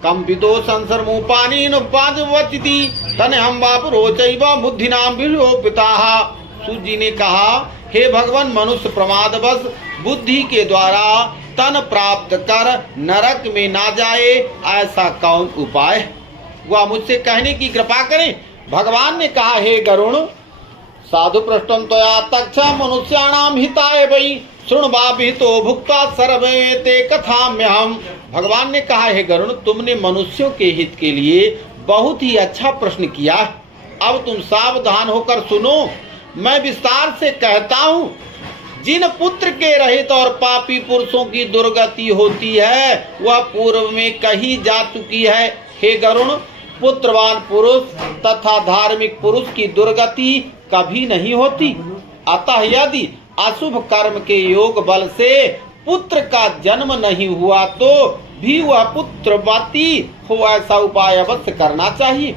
कंपितो संसर्मोपानीन उपादिवचिति तन हम बाप रोचैव बुद्धिनाम विलोपिताः। सूत जी ने कहा, हे भगवान, मनुष्य प्रमादवश बुद्धि के द्वारा तन प्राप्त कर नरक में ना जाए, ऐसा कौन उपाय? वह मुझसे कहने की कृपा करें। भगवान ने कहा, हे गरुण, साधु पृष्ठम त्वया तच्छ मनुष्याणाम हिताय वै शृण्वाभितो भुक्ता सर्वे ते कथाम्यहम्। भगवान ने कहा, हे गरुण, तुमने मनुष्यों के हित के लिए बहुत ही अच्छा प्रश्न किया। अब तुम सावधान होकर सुनो, मैं विस्तार से कहता हूँ। जिन पुत्र के रहित और पापी पुरुषों की दुर्गति होती है, वह पूर्व में कही जा चुकी है। हे गरुण, पुत्रवान पुरुष तथा धार्मिक पुरुष की दुर्गति कभी नहीं होती। अतः यदि अशुभ कर्म के योग बल से पुत्र का जन्म नहीं हुआ तो भी वह पुत्रवती हो, ऐसा उपाय अवश्य करना चाहिए।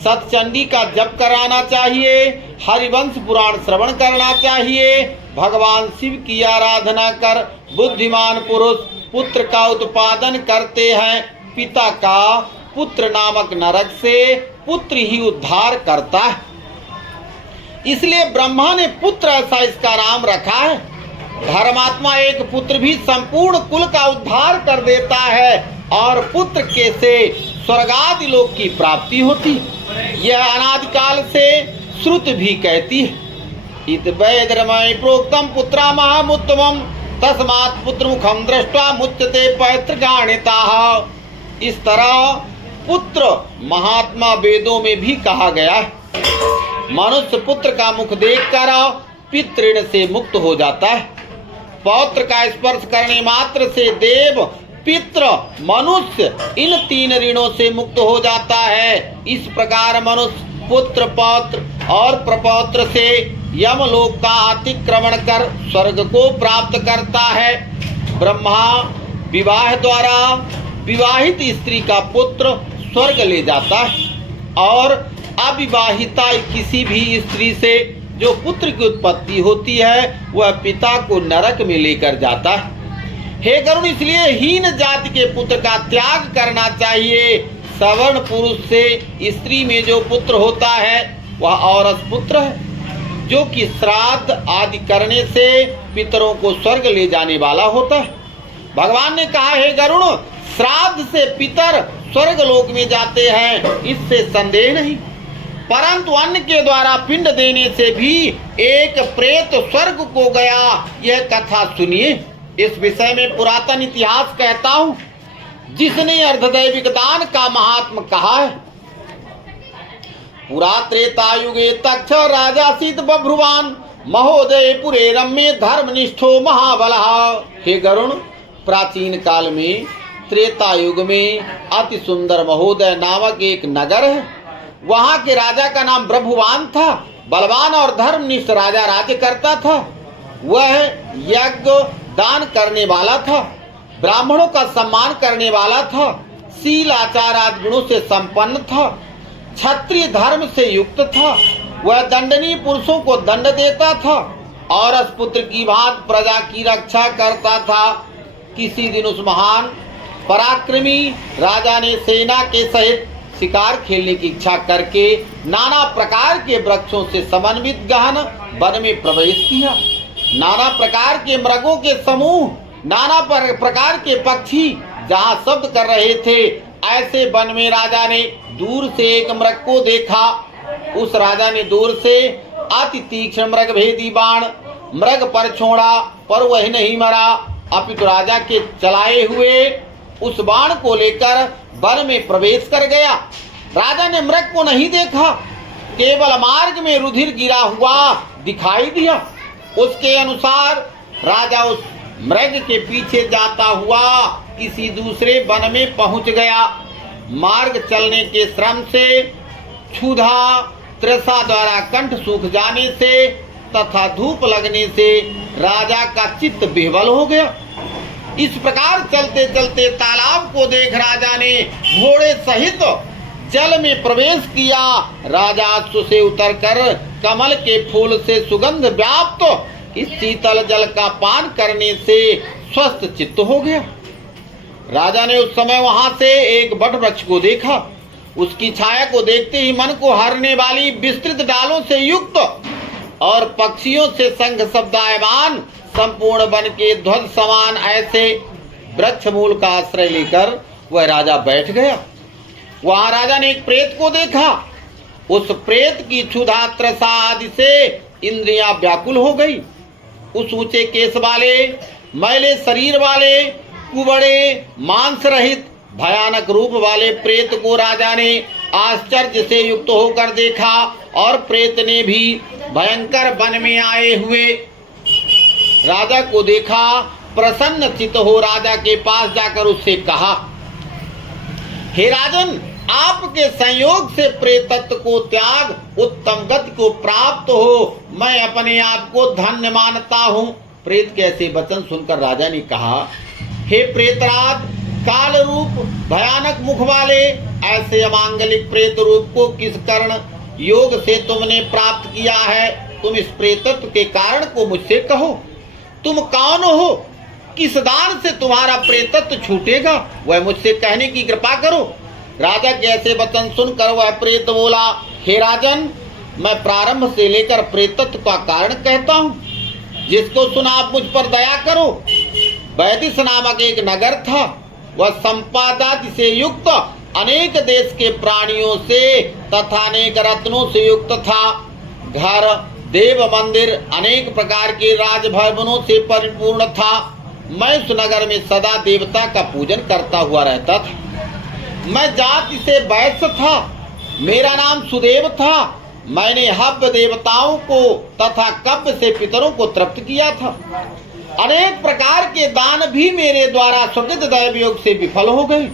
सतचंडी का जप कराना चाहिए, हरिवंश पुराण श्रवण करना चाहिए, भगवान शिव की आराधना कर बुद्धिमान पुरुष पुत्र का उत्पादन करते हैं। पिता का पुत्र नामक नरक से पुत्र ही उद्धार करता है, इसलिए ब्रह्मा ने पुत्र ऐसा इसका नाम रखा है। धर्मात्मा एक पुत्र भी संपूर्ण कुल का उद्धार कर देता है और पुत्र के से स्वर्गादि लोक की प्राप्ति होती। यह अनादिकाल से श्रुति भी कहती है, इत वैद्रमय प्रोक्तम पुत्रा महामुत्तमम तस्मात् पुत्र मुखम दृष्ट्वा मुच्यते पैतृगाणिताः। इस तरह पुत्र महात्मा वेदों में भी कहा गया है। मनुष्य पुत्र का मुख देखकर पितृण से मुक्त हो जाता है। पौत्र का स्पर्श करने मात्र से देव, पितृ, मनुष्य इन तीन ऋणों से मुक्त हो जाता है। इस प्रकार मनुष्य पुत्र, पौत्र और प्रपौत्र से यमलोक का अतिक्रमण कर स्वर्ग को प्राप्त करता है। ब्रह्मा विवाह द्वारा विवाहित स्त्री का पुत्र स्वर्ग ले जाता है और अविवाहिता किसी भी स्त्री से जो पुत्र की उत्पत्ति होती है वह पिता को नरक में लेकर जाता है। हे गरुण, इसलिए हीन जाति के पुत्र का त्याग करना चाहिए। सवर्ण पुरुष से स्त्री में जो पुत्र होता है वह औरस पुत्र है, जो कि श्राद्ध आदि करने से पितरों को स्वर्ग ले जाने वाला होता है। भगवान ने कहा, हे गरुण, श्राद्ध से पितर स्वर्ग लोक में जाते हैं, इससे संदेह नहीं, परंतु अन्न के द्वारा पिंड देने से भी एक प्रेत स्वर्ग को गया। यह कथा सुनिए। इस विषय में पुरातन इतिहास कहता हूँ, जिसने अर्धदैविक दान का महात्म कहा है। पुरा त्रेता युगे तक्ष राजासीत बभ्रुवान महोदय पुरे रम्य धर्मनिष्ठो महाबलः। हे गरुण, प्राचीन काल में त्रेता युग में अति सुंदर महोदय नामक एक नगर है। वहाँ के राजा का नाम प्रभुवान था। बलवान और धर्मनिष्ठ राजा राज्य करता था। वह यज्ञ दान करने वाला था, ब्राह्मणों का सम्मान करने वाला था, शील आचार आदि गुणों से संपन्न था, क्षत्रिय धर्म से युक्त था। वह दंडनीय पुरुषों को दंड देता था और पुत्र की भांति प्रजा की रक्षा करता था। किसी दिन उस महान पराक्रमी राजा ने सेना के सहित शिकार खेलने की इच्छा करके नाना प्रकार के वृक्षों से समन्वित गहन वन में प्रवेश किया। नाना प्रकार के मृगों के समूह, नाना प्रकार के पक्षी जहाँ शब्द कर रहे थे, ऐसे वन में राजा ने दूर से एक मृग को देखा। उस राजा ने दूर से अति तीक्ष्ण मृग भेदी बाण मृग पर छोड़ा, पर वह नहीं मरा, अपितु राजा के चलाए हुए उस बाण को लेकर वन में प्रवेश कर गया। राजा ने मृग को नहीं देखा, केवल मार्ग में रुधिर गिरा हुआ दिखाई दिया। उसके अनुसार राजा उस मृग के पीछे जाता हुआ किसी दूसरे वन में पहुंच गया। मार्ग चलने के श्रम से, क्षुधा तृषा द्वारा कंठ सूख जाने से तथा धूप लगने से राजा का चित्त विह्वल हो गया। इस प्रकार चलते चलते तालाब को देख राजा ने घोड़े सहित जल में प्रवेश किया। राजा अश्व से उतरकर कमल के फूल से सुगंध व्याप्त इस शीतल जल का पान करने से स्वस्थ चित्त हो गया। राजा ने उस समय वहां से एक बट वृक्ष को देखा। उसकी छाया को देखते ही मन को हरने वाली विस्तृत डालों से युक्त और पक्षियों से संघ शब्दायमान संपूर्ण वन के ध्वज समान ऐसे वृक्ष मूल का आश्रय लेकर वह राजा बैठ गया। वहां राजा ने एक प्रेत को देखा। उस प्रेत की क्षुधा त्रसा आदि से इंद्रियां व्याकुल हो गई। उस ऊंचे केस वाले, मैले शरीर वाले, कुबड़े, मांस रहित, भयानक रूप वाले प्रेत को राजा ने आश्चर्य से युक्त होकर देखा और प्रेत ने भी भयंकर वन में आए हुए राजा को देखा। प्रसन्न चित्त हो राजा के पास जाकर उससे कहा, हे राजन, आपके संयोग से प्रेतत्व को त्याग उत्तम गति को प्राप्त हो, मैं अपने आप को धन्य मानता हूँ। प्रेत के ऐसे वचन सुनकर राजा ने कहा, हे प्रेतराज, काल रूप भयानक मुख वाले ऐसे अमांगलिक प्रेत रूप को किस कर्ण योग से तुमने प्राप्त किया है? तुम इस प्रेतत्व के कारण को मुझसे कहो। तुम कौन हो? किस दान से तुम्हारा प्रेतत्व छूटेगा? वह मुझसे कहने की कृपा करो। राजा के ऐसे वचन सुनकर वह प्रेत बोला, हे राजन, मैं प्रारंभ से लेकर प्रेतत्व का कारण कहता हूँ, जिसको सुना आप मुझ पर दया करो। वैदिश नामक एक नगर था। वह संपदा से युक्त अनेक देश के प्राणियों से तथा अनेक रत्नों से युक्त था। घर, देव मंदिर, अनेक प्रकार के राजभवनों से परिपूर्ण था। मैं उस नगर में सदा देवता का पूजन करता हुआ रहता था। मैं जाति से वैश्य था। मेरा नाम सुदेव था। मैंने हव्य देवताओं को तथा कव्य से पितरों को तृप्त किया था। अनेक प्रकार के दान भी मेरे द्वारा सुकृत दैव योग से विफल हो गए।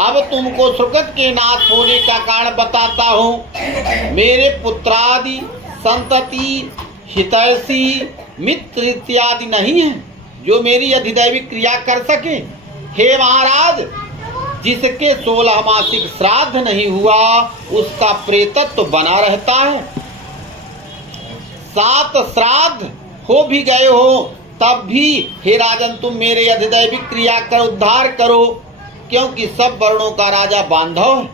अब तुमको सुकृत के नाश होने का कारण बताता हूँ। मेरे पुत्रादि, संतति, हितैषी, मित्र इत्यादि नहीं है जो मेरी अधिदैविक क्रिया कर सके। हे महाराज, जिसके 16 मासिक श्राद्ध नहीं हुआ उसका प्रेतत्व बना रहता है। 7 श्राद्ध हो भी गए हो तब भी हे राजन, तुम मेरे अधिदैविक क्रिया कर उद्धार करो, क्योंकि सब वर्णों का राजा बांधव है,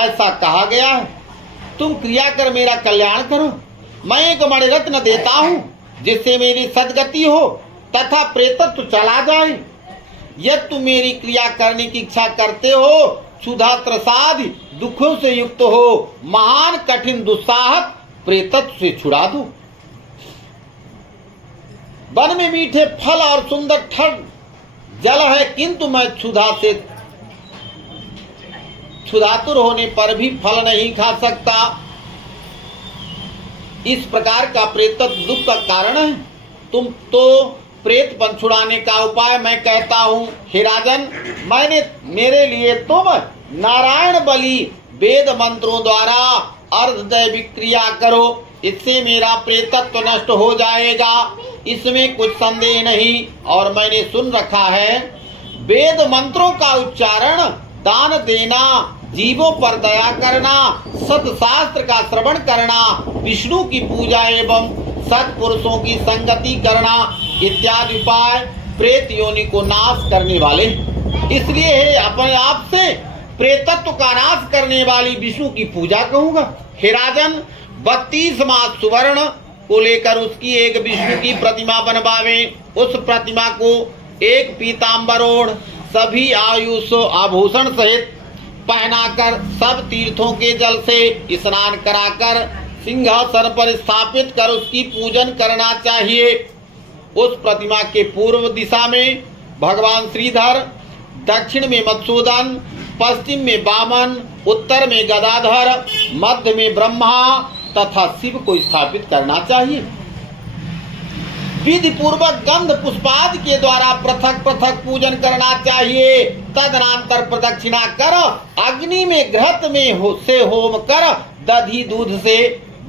ऐसा कहा गया है। तुम क्रिया कर मेरा कल्याण करो। मैं एक मणिरत्न देता हूँ जिससे मेरी सदगति हो तथा प्रेतत्व चला जाए। यदि तुम मेरी क्रिया करने की इच्छा करते हो, क्षुधा त्रसादि दुखों से युक्त हो, महान कठिन दुस्साहत प्रेतत्व से छुड़ा दो। वन में मीठे फल और सुंदर ठंड जल है, किंतु मैं क्षुधातुर होने पर भी फल नहीं खा सकता। इस प्रकार का प्रेतत्व दुख का कारण है। तुम तो प्रेतपन छुड़ाने का उपाय मैं कहता हूँ। हे राजन, मेरे लिए तुम नारायण बलि वेद मंत्रों द्वारा अर्धदैविक क्रिया करो, इससे मेरा प्रेतत्व नष्ट हो जाएगा, इसमें कुछ संदेह नहीं। और मैंने सुन रखा है, वेद मंत्रों का उच्चारण, दान देना, जीवों पर दया करना, सत्शास्त्र का श्रवण करना, विष्णु की पूजा एवं सत्पुरुषों की संगति करना इत्यादि उपाय प्रेत योनि को नाश करने वाले। इसलिए अपने आप से प्रेतत्व का नाश करने वाली विष्णु की पूजा कहूँगा। हे राजन, 32 मास सुवर्ण को लेकर उसकी एक विष्णु की प्रतिमा बनवावे। उस प्रतिमा को एक पीताम्बर ओढ़ सभी आयुष आभूषण सहित पहनाकर सब तीर्थों के जल से स्नान कराकर सिंहासन पर स्थापित कर उसकी पूजन करना चाहिए। उस प्रतिमा के पूर्व दिशा में भगवान श्रीधर, दक्षिण में मधुसूदन, पश्चिम में वामन, उत्तर में गदाधर, मध्य में ब्रह्मा तथा शिव को स्थापित करना चाहिए। विधि पूर्वक गंध पुष्पादि के द्वारा पृथक पृथक पूजन करना चाहिए। तदनंतर प्रदक्षिणा कर अग्नि में घृत में होम कर दधी दूध से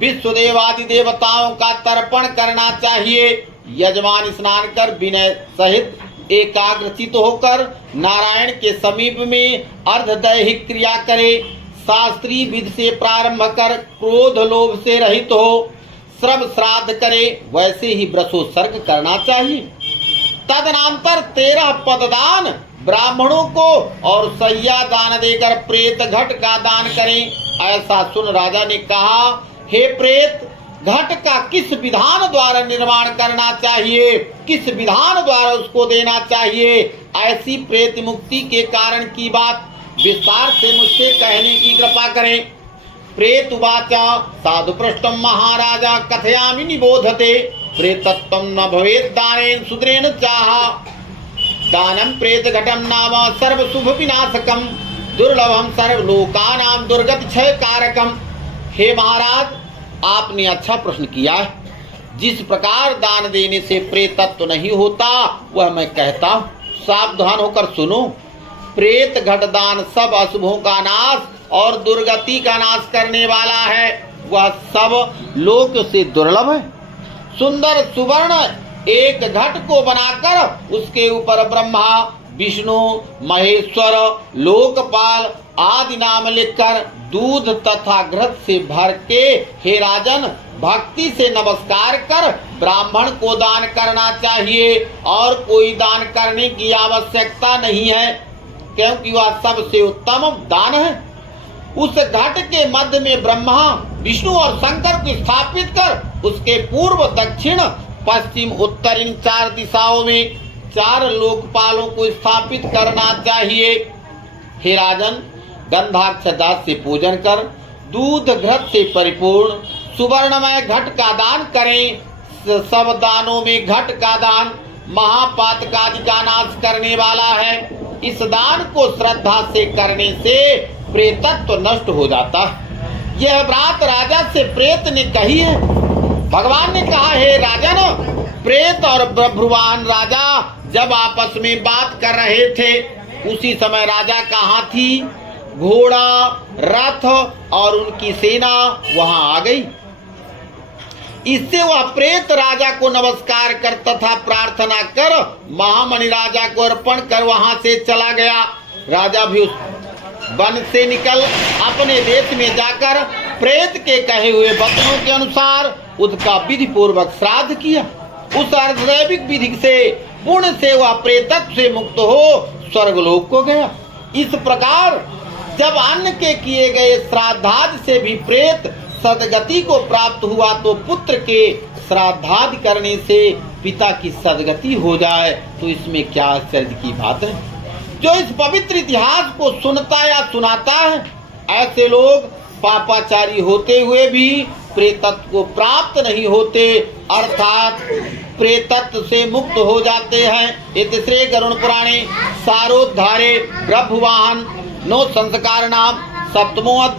विश्वदेवादि देवताओं का तर्पण करना चाहिए। यजमान स्नान कर विनय सहित एकाग्रचित होकर नारायण के समीप में अर्धदैहिक क्रिया करे। शास्त्रीय विधि से प्रारंभ कर क्रोध लोभ से रहित हो श्रम श्राद्ध करे, वैसे ही व्रतोत्सर्ग करना चाहिए। तदनंतर 13 पददान ब्राह्मणों को और सैया दान देकर प्रेत घट का दान करें। ऐसा सुन राजा ने कहा, हे प्रेत, घट का किस विधान द्वारा निर्माण करना चाहिए, किस विधान द्वारा उसको देना चाहिए, ऐसी प्रेत मुक्ति के कारण की बात विस्तार से मुझसे कहने की कृपा करें। प्रेत उवाच साधु पृष्ठम महाराजा कथयामि निबोधते प्रेतत्वं न भवेत् दानेन शूद्रेण चाह दानं प्रेत घटम नाम सर्व शुभ विनाशकम दुर्लभम सर्वलोकानां दुर्गति क्षय कारकम। हे महाराज, आपने अच्छा प्रश्न किया है। जिस प्रकार दान देने से प्रेतत्व नहीं होता वह मैं कहता हूँ, सावधान होकर सुनो। प्रेत घट दान सब अशुभों का नाश और दुर्गति का नाश करने वाला है। वह सब लोक से दुर्लभ है। सुंदर सुवर्ण एक घट को बनाकर उसके ऊपर ब्रह्मा, विष्णु, महेश्वर, लोकपाल आदि नाम लिखकर दूध तथा घृत से भर के, हे राजन, भक्ति से नमस्कार कर ब्राह्मण को दान करना चाहिए और कोई दान करने की आवश्यकता नहीं है, क्योंकि वह सबसे उत्तम दान है। उस घट के मध्य में ब्रह्मा, विष्णु और शंकर को स्थापित कर उसके पूर्व, दक्षिण, पश्चिम, उत्तर इन 4 दिशाओं में 4 लोकपालों को स्थापित करना चाहिए। हे राजन, गंधाक्षदास से पूजन कर दूध घृत से परिपूर्ण सुवर्णमय घट का दान करें। सब दानों में घट का दान महापातकादि का नाश करने वाला है। इस दान को श्रद्धा से करने से प्रेतत्व नष्ट हो जाता है। यह बात राजा से प्रेत ने कही है। भगवान ने कहा, हे राजन, प्रेत और ब्रह्मवान राजा जब आपस में बात कर रहे थे उसी समय राजा का हाथी, घोड़ा, रथ और उनकी सेना वहां आ गई। इससे वह प्रेत राजा को नमस्कार कर तथा प्रार्थना कर महामणि राजा को अर्पण कर वहां से चला गया। राजा भी उस वन से निकल अपने देश में जाकर प्रेत के कहे हुए वचनों के अनुसार उसका विधि पूर्वक श्राद्ध किया। उस अर्धदैविक विधि से पुण्य से वह प्रेतत्व से मुक्त हो स्वर्गलोक को गया। इस प्रकार जब अन्न के किए गए श्राद्धादि से भी प्रेत सदगति को प्राप्त हुआ तो पुत्र के श्राद्धादि करने से पिता की सदगति हो जाए तो इसमें क्या आश्चर्य की बात है। जो इस पवित्र इतिहास को सुनता या सुनाता है, ऐसे लोग पापाचारी होते हुए भी प्रेतत्व को प्राप्त नहीं होते, अर्थात प्रेतत्व से मुक्त हो जाते हैं। इतिश्री गरुड़ पुराणे सारोद्धारे ब्रह्मवाहन नो संस्कार नाम 7वां अध्याय।